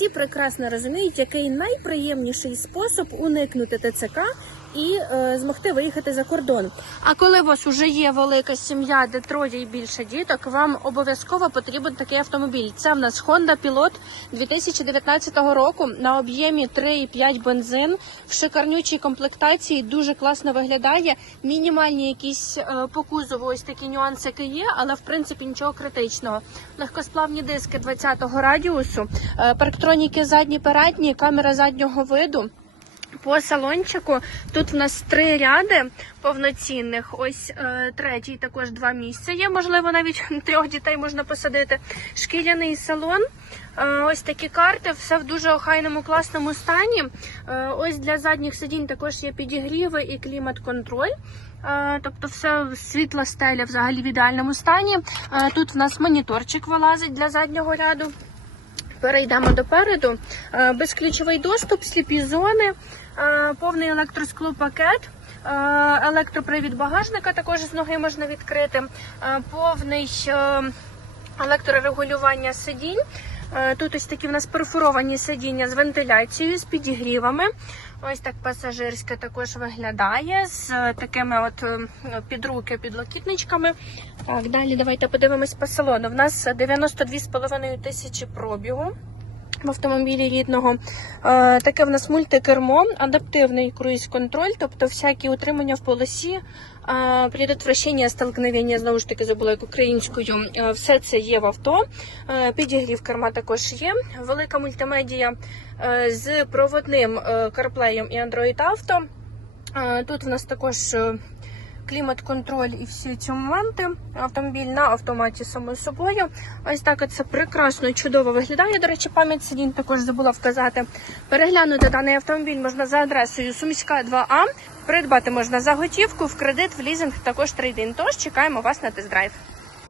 всі прекрасно розуміють, який найприємніший спосіб уникнути ТЦК і е, змогти виїхати за кордон. А коли у вас вже є велика сім'я, де троє і більше діток, вам обов'язково потрібен такий автомобіль. Це в нас Honda Pilot 2019 року на об'ємі 3,5 бензин в шикарнючій комплектації. Дуже класно виглядає. Мінімальні якісь е, по кузову ось такі нюансики є, але в принципі нічого критичного. Легкосплавні диски 20-го радіусу, е, парктроніки задні передні, камера заднього виду. По салончику тут в нас три ряди повноцінних. Ось е, третій також два місця є. Можливо, навіть трьох дітей можна посадити. Шкіряний салон. Е, ось такі карти, все в дуже охайному класному стані. Е, ось для задніх сидінь також є підігріви і клімат-контроль. Е, Тобто все світла стеля взагалі в ідеальному стані. Е, Тут в нас моніторчик вилазить для заднього ряду. Перейдемо допереду. переду Безключовий доступ, сліпі зони, е, повний електросклопакет, е, електропривід багажника також з ноги можна відкрити, е, повний е, електрорегулювання сидінь. Е, Тут ось такі в нас перфоровані сидіння з вентиляцією, з підігрівами. Ось так пасажирське також виглядає з е, такими от підруки, підлокітничками. Так, далі давайте подивимось по салону. В нас 92,5 тисячі пробігу. В автомобілі рідного Е, таке в нас мультикермо, адаптивний круїз-контроль, тобто всякі утримання в полосі, е, предотвращення столкновення, знову ж таки забула як українською. Е, все це є в авто. Підігрів керма також є. Велика мультимедія з проводним CarPlay і Android Auto. Тут в нас також клімат-контроль і всі ці моменти. Автомобіль на автоматі само собою. Ось так це прекрасно, чудово виглядає. До речі, пам'ять сидінь також забула вказати. Переглянути даний автомобіль можна за адресою Сумська 2А. Придбати можна за готівку, в кредит, в лізинг, також трейдинг. Тож чекаємо вас на тест-драйв.